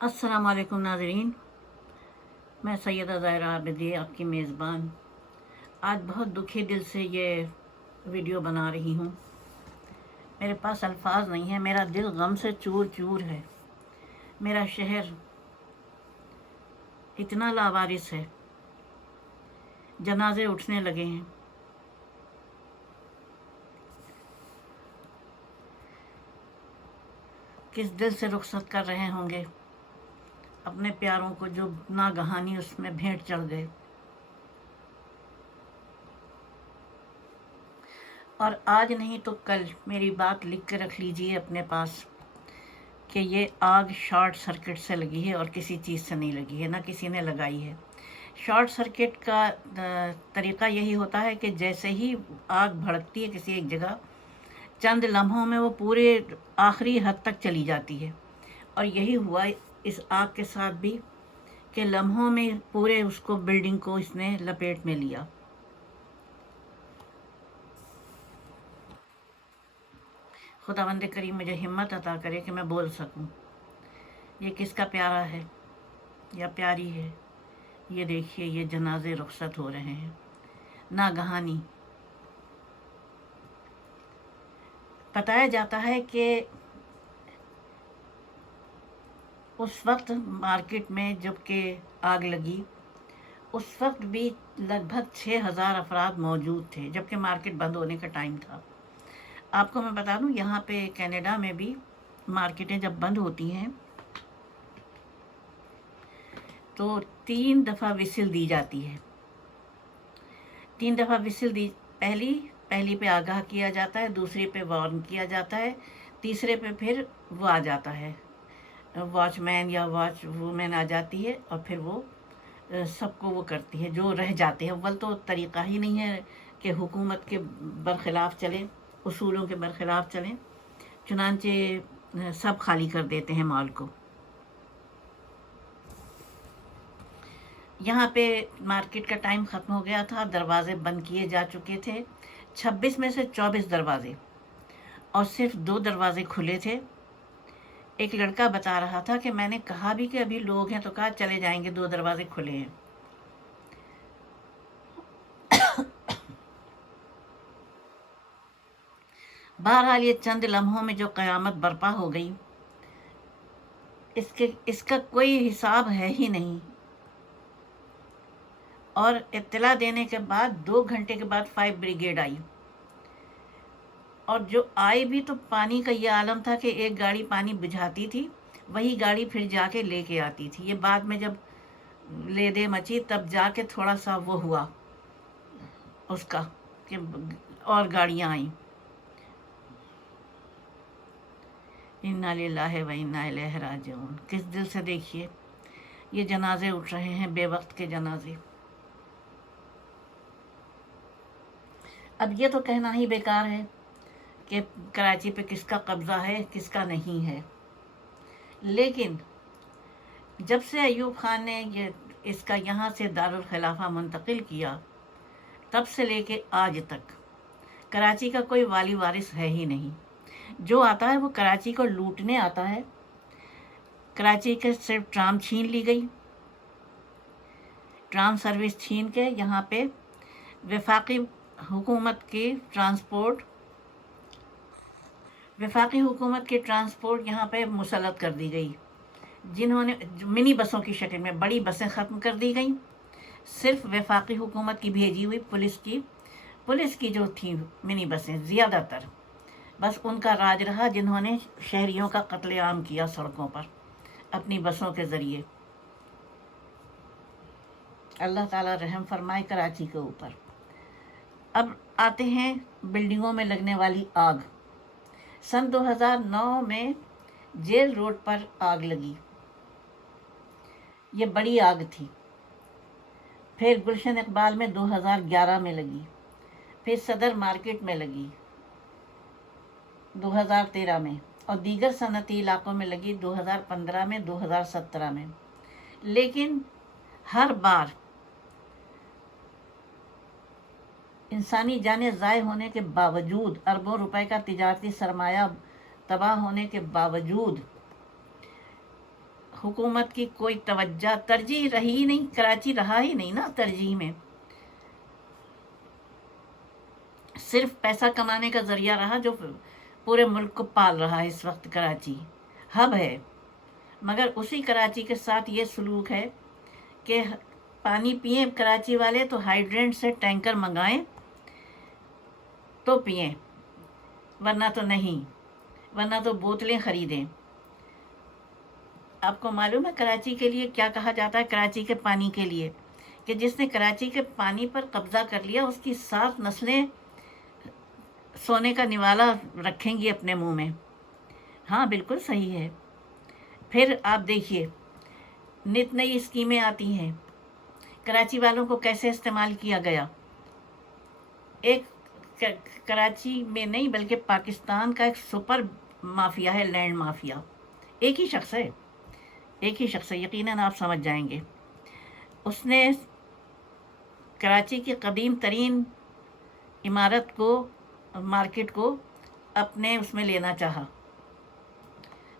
अस्सलाम वालेकुम नाज़रीन, मैं सैयदा ज़ाहिरा आबिदी आपकी मेज़बान आज बहुत दुखी दिल से ये वीडियो बना रही हूँ। मेरे पास अल्फाज नहीं है, मेरा दिल गम से चूर चूर है। मेरा शहर इतना लावारिस है, जनाजे उठने लगे हैं। किस दिल से रुखसत कर रहे होंगे अपने प्यारों को जो नागहानी उसमें भेंट चढ़ गए। और आज नहीं तो कल मेरी बात लिख के रख लीजिए अपने पास कि ये आग शॉर्ट सर्किट से लगी है और किसी चीज़ से नहीं लगी है, ना किसी ने लगाई है। शॉर्ट सर्किट का तरीक़ा यही होता है कि जैसे ही आग भड़कती है किसी एक जगह, चंद लम्हों में वो पूरे आखिरी हद तक चली जाती है। और यही हुआ इस आग के साथ भी कि लम्हों में पूरे उसको बिल्डिंग को इसने लपेट में लिया। खुदावंद करीम मुझे हिम्मत अता करे कि मैं बोल सकूं। ये किसका प्यारा है या प्यारी है। ये देखिए, ये जनाजे रुखसत हो रहे हैं नागहानी। बताया जाता है कि उस वक्त मार्केट में जबकि आग लगी, उस वक्त भी लगभग 6000 अफराद मौजूद थे, जबकि मार्केट बंद होने का टाइम था। आपको मैं बता दूं, यहाँ पे कनाडा में भी मार्केटें जब बंद होती हैं तो 3 दफ़ा विसिल दी जाती है। 3 दफ़ा विसिल दी। पहली पे आगाह किया जाता है, दूसरी पे वार्न किया जाता है, तीसरे पे फिर वो आ जाता है, वॉचमैन या वॉच वूमेन आ जाती है और फिर वो सबको वो करती है जो रह जाते हैं। अव्वल तो तरीक़ा ही नहीं है कि हुकूमत के बरखिलाफ़ चलें, उसूलों के बरखिलाफ़ चलें, चुनांचे सब खाली कर देते हैं मॉल को। यहाँ पे मार्केट का टाइम ख़त्म हो गया था, दरवाज़े बंद किए जा चुके थे। 26 में से 24 दरवाज़े और सिर्फ 2 दरवाज़े खुले थे। एक लड़का बता रहा था कि मैंने कहा भी कि अभी लोग हैं, तो कहा चले जाएंगे, 2 दरवाजे खुले हैं। बहरहाल ये चंद लम्हों में जो क़यामत बर्पा हो गई, इसका कोई हिसाब है ही नहीं। और इत्तला देने के बाद 2 घंटे के बाद फायर ब्रिगेड आई, और जो आई भी तो पानी का ये आलम था कि एक गाड़ी पानी बुझाती थी, वही गाड़ी फिर जाके लेके आती थी। ये बाद में जब ले दे मची तब जाके थोड़ा सा वो हुआ उसका कि और गाड़ियाँ आईं। इन्ना लिल्लाहि व इन्ना इलैहि राजिऊन। किस दिल से देखिए ये जनाजे उठ रहे हैं, बेवक्त के जनाजे। अब ये तो कहना ही बेकार है कि कराची पे किसका कब्ज़ा है किसका नहीं है, लेकिन जब से अयूब खान ने ये इसका यहाँ से दारुल खिलाफा मुंतकिल किया, तब से लेके आज तक कराची का कोई वाली वारिस है ही नहीं। जो आता है वो कराची को लूटने आता है। कराची के सिर्फ ट्राम छीन ली गई, ट्राम सर्विस छीन के यहाँ पे वफाकी हुकूमत की ट्रांसपोर्ट यहाँ पे मुसल्लत कर दी गई, जिन्होंने मिनी बसों की शक्ल में बड़ी बसें ख़त्म कर दी गई। सिर्फ वफाकी हुकूमत की भेजी हुई पुलिस की जो थी मिनी बसें, ज़्यादातर बस उनका राज रहा, जिन्होंने शहरियों का कत्लेआम किया सड़कों पर अपनी बसों के ज़रिए। अल्लाह ताला रहम फरमाए कराची के ऊपर। अब आते हैं बिल्डिंगों में लगने वाली आग। सन 2009 में जेल रोड पर आग लगी, ये बड़ी आग थी। फिर गुलशन इकबाल में 2011 में लगी, फिर सदर मार्केट में लगी 2013 में, और दीगर सनती इलाकों में लगी 2015 में, 2017 में। लेकिन हर बार इंसानी जानें ज़ाय होने के बावजूद, अरबों रुपए का तिजारती सरमाया तबाह होने के बावजूद, हुकूमत की कोई तवज्जो तरजीह रही ही नहीं, कराची रहा ही नहीं ना तरजीह में, सिर्फ पैसा कमाने का ज़रिया रहा जो पूरे मुल्क को पाल रहा है। इस वक्त कराची हब है, मगर उसी कराची के साथ ये सलूक है कि पानी पिएं कराची वाले तो हाइड्रेंट से टैंकर मंगाएं तो पिएं, वरना तो नहीं, वरना तो बोतलें ख़रीदें। आपको मालूम है कराची के लिए क्या कहा जाता है? कराची के पानी के लिए कि जिसने कराची के पानी पर कब्ज़ा कर लिया उसकी 7 नस्लें सोने का निवाला रखेंगी अपने मुंह में। हाँ, बिल्कुल सही है। फिर आप देखिए नित नई स्कीमें आती हैं, कराची वालों को कैसे इस्तेमाल किया गया। एक कराची में नहीं बल्कि पाकिस्तान का एक सुपर माफिया है, लैंड माफिया। एक ही शख्स है, एक ही शख्स है, यकीनन आप समझ जाएंगे। उसने कराची की कदीम तरीन इमारत को, मार्केट को अपने उसमें लेना चाहा,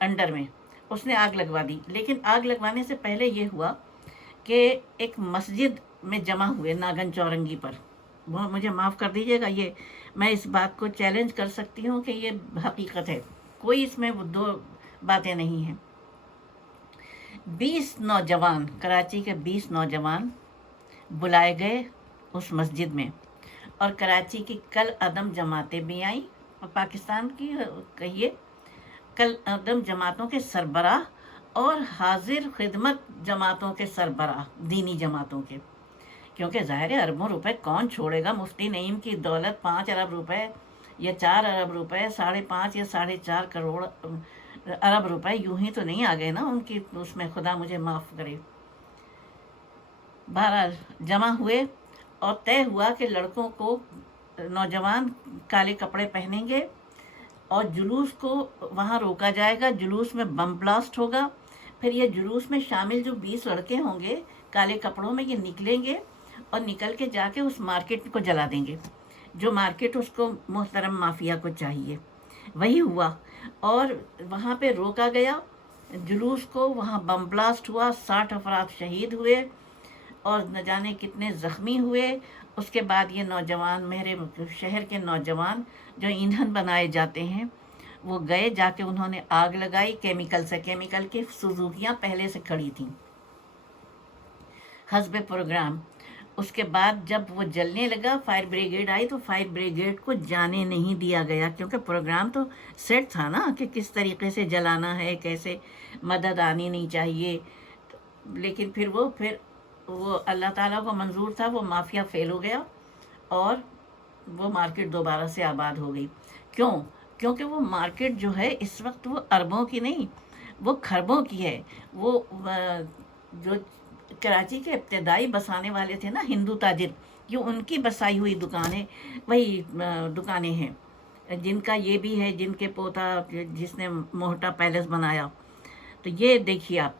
अंडर में। उसने आग लगवा दी, लेकिन आग लगवाने से पहले ये हुआ कि एक मस्जिद में जमा हुए नागन चौरंगी पर, वो मुझे माफ़ कर दीजिएगा, ये मैं इस बात को चैलेंज कर सकती हूँ कि ये हकीकत है, कोई इसमें वो दो बातें नहीं हैं। 20 नौजवान, कराची के 20 नौजवान बुलाए गए उस मस्जिद में, और कराची की कल अदम जमातें भी आईं, पाकिस्तान की कहिए कल अदम जमातों के सरबराह और हाजिर खिदमत जमातों के सरबराह, दीनी जमातों के, क्योंकि ज़ाहिर है अरबों रुपए कौन छोड़ेगा। मुफ्ती नईम की दौलत 5 अरब रुपए या 4 अरब रुपए, 5.5 या 4.5 करोड़ अरब रुपए यूं ही तो नहीं आ गए ना उनकी उसमें, खुदा मुझे माफ़ करे। बहरहाल जमा हुए और तय हुआ कि लड़कों को, नौजवान काले कपड़े पहनेंगे और जुलूस को वहाँ रोका जाएगा, जुलूस में बम ब्लास्ट होगा। फिर ये जुलूस में शामिल जो 20 लड़के होंगे काले कपड़ों में, ये निकलेंगे और निकल के जाके उस मार्केट को जला देंगे, जो मार्केट उसको मोहतरम माफिया को चाहिए। वही हुआ और वहाँ पे रोका गया जुलूस को, वहाँ बम ब्लास्ट हुआ, 60 अफराद शहीद हुए और न जाने कितने ज़ख्मी हुए। उसके बाद ये नौजवान, मेरे शहर के नौजवान जो ईंधन बनाए जाते हैं, वो गए, जाके उन्होंने आग लगाई केमिकल से। केमिकल की सुजुकियाँ पहले से खड़ी थीं हस्बे प्रोग्राम। उसके बाद जब वो जलने लगा, फायर ब्रिगेड आई, तो फायर ब्रिगेड को जाने नहीं दिया गया, क्योंकि प्रोग्राम तो सेट था ना कि किस तरीके से जलाना है, कैसे मदद आनी नहीं चाहिए। लेकिन फिर वो अल्लाह ताला को मंजूर था, वो माफिया फेल हो गया और वो मार्केट दोबारा से आबाद हो गई। क्यों? क्योंकि वो मार्केट जो है इस वक्त वो अरबों की नहीं, वो खरबों की है। वो जो कराची के इब्तदाई बसाने वाले थे ना, हिंदू ताजिर, ये उनकी बसाई हुई दुकानें, वही दुकानें हैं जिनका ये भी है, जिनके पोता जिसने मोहटा पैलेस बनाया। तो ये देखिए आप,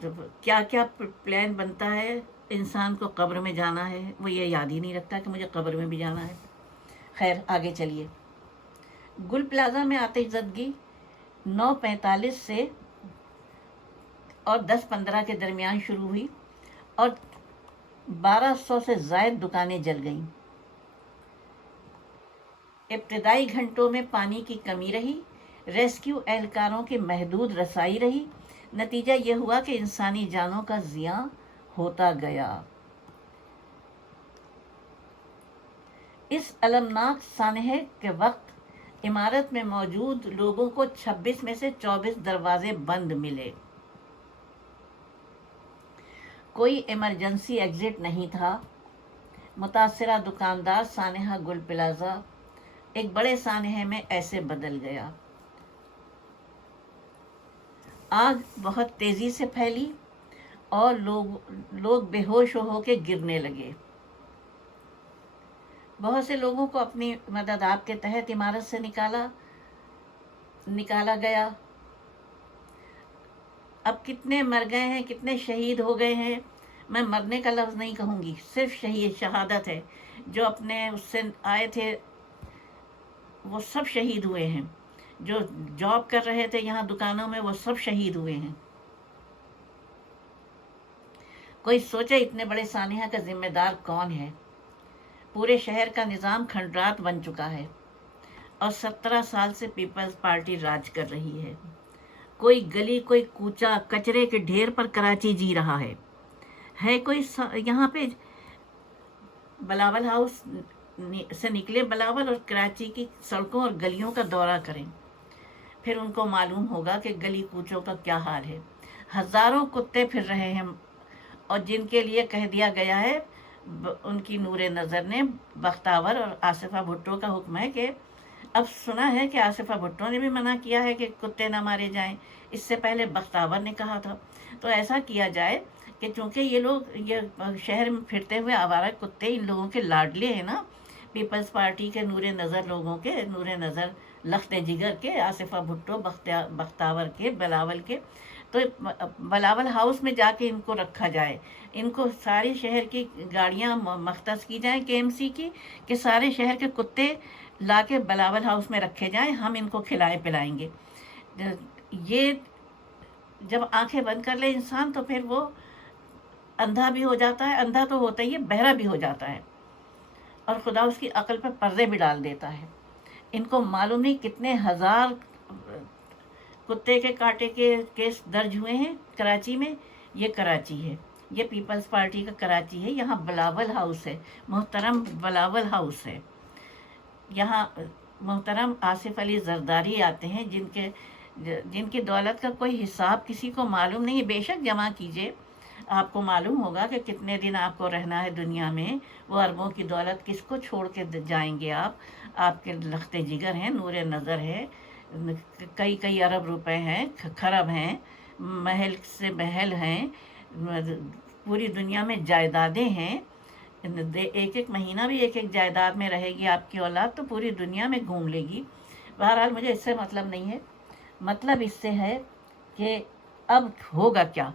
तो क्या क्या प्लान बनता है। इंसान को कब्र में जाना है, वो ये याद ही नहीं रखता कि मुझे कब्र में भी जाना है। खैर आगे चलिए। गुल प्लाजा में आतिशज़दगी 9:45 से और 10:15 के दरमियान शुरू हुई और 1200 से ज़ायद दुकानें जल गईं। इब्तदाई घंटों में पानी की कमी रही, रेस्क्यू एहलकारों की महदूद रसाई रही। नतीजा यह हुआ कि इंसानी जानों का ज़ियां होता गया। इस अलमनाक सानहे के वक्त इमारत में मौजूद लोगों को 26 में से 24 दरवाजे बंद मिले। कोई इमरजेंसी एग्जिट नहीं था। मुतासरा दुकानदार सानहा गुल प्लाजा एक बड़े सानहे में ऐसे बदल गया। आग बहुत तेज़ी से फैली और लोग बेहोश हो के गिरने लगे। बहुत से लोगों को अपनी मदद आप के तहत इमारत से निकाला गया। अब कितने मर गए हैं, कितने शहीद हो गए हैं, मैं मरने का लफ्ज़ नहीं कहूँगी, सिर्फ शहादत है। जो अपने उससे आए थे वो सब शहीद हुए हैं, जो जॉब कर रहे थे यहाँ दुकानों में वो सब शहीद हुए हैं। कोई सोचे इतने बड़े सानिया का जिम्मेदार कौन है। पूरे शहर का निज़ाम खंडरात बन चुका है और 17 साल से पीपल्स पार्टी राज कर रही है। कोई गली, कोई कूचा, कचरे के ढेर पर कराची जी रहा है कोई यहाँ पे बिलावल हाउस से निकले बिलावल और कराची की सड़कों और गलियों का दौरा करें, फिर उनको मालूम होगा कि गली कूचों का क्या हाल है। हज़ारों कुत्ते फिर रहे हैं और जिनके लिए कह दिया गया है, उनकी नूरे नज़र ने बख्तावर और आसिफा भुट्टो का हुक्म है कि अब सुना है कि आसिफा भुट्टो ने भी मना किया है कि कुत्ते ना मारे जाएं। इससे पहले बख्तावर ने कहा था। तो ऐसा किया जाए कि चूँकि ये लोग ये शहर में फिरते हुए आवारा कुत्ते इन लोगों के लाडले हैं ना, पीपल्स पार्टी के नूरे नज़र लोगों के, नूरे नज़र लख्ते जिगर के, आसिफा भुट्टो, बख्तावर के, बिलावल के, तो बिलावल हाउस में जाके इनको रखा जाए। इनको सारी शहर की गाड़ियाँ मख्तस की जाएं केएमसी की, कि सारे शहर के कुत्ते ला के बिलावल हाउस में रखे जाएं, हम इनको खिलाए पिलाएंगे। ये जब आंखें बंद कर ले इंसान तो फिर वो अंधा भी हो जाता है, अंधा तो होता ही है, बहरा भी हो जाता है, और खुदा उसकी अक्ल पर पर्दे भी डाल देता है। इनको मालूम नहीं कितने हज़ार कुत्ते के कांटे के केस दर्ज हुए हैं कराची में। ये कराची है, ये पीपल्स पार्टी का कराची है। यहाँ बिलावल हाउस है, मोहतरम बिलावल हाउस है। यहाँ मोहतरम आसिफ अली जरदारी आते हैं, जिनकी दौलत का कोई हिसाब किसी को मालूम नहीं है। बेशक जमा कीजिए, आपको मालूम होगा कि कितने दिन आपको रहना है दुनिया में। वो अरबों की दौलत किसको छोड़ के जाएंगे आप? आपके लख्ते जिगर हैं, नूरे नज़र है, कई कई अरब रुपए हैं, खरब हैं, महल से महल हैं, पूरी दुनिया में जायदादें हैं। एक एक महीना भी एक एक जायदाद में रहेगी आपकी औलाद, तो पूरी दुनिया में घूम लेगी। बहरहाल मुझे इससे मतलब नहीं है, मतलब इससे है कि अब होगा क्या।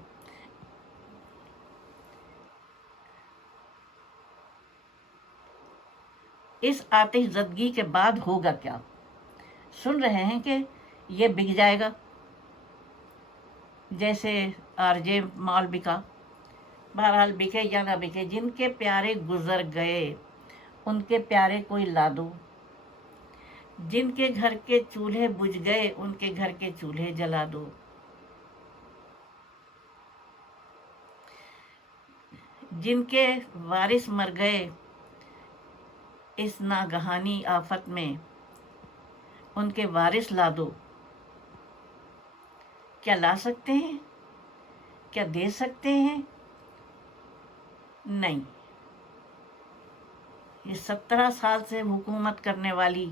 इस आतिशज़दगी के बाद होगा क्या। सुन रहे हैं कि ये बिक जाएगा, जैसे आरजे मॉल बिका। बहरहाल बिके या ना बिके, जिनके प्यारे गुजर गए उनके प्यारे कोई ला दो। जिनके घर के चूल्हे बुझ गए उनके घर के चूल्हे जला दो। जिनके वारिस मर गए इस नागहानी आफत में, उनके वारिस ला दो। क्या ला सकते हैं? क्या दे सकते हैं? नहीं। ये 17 साल से हुकूमत करने वाली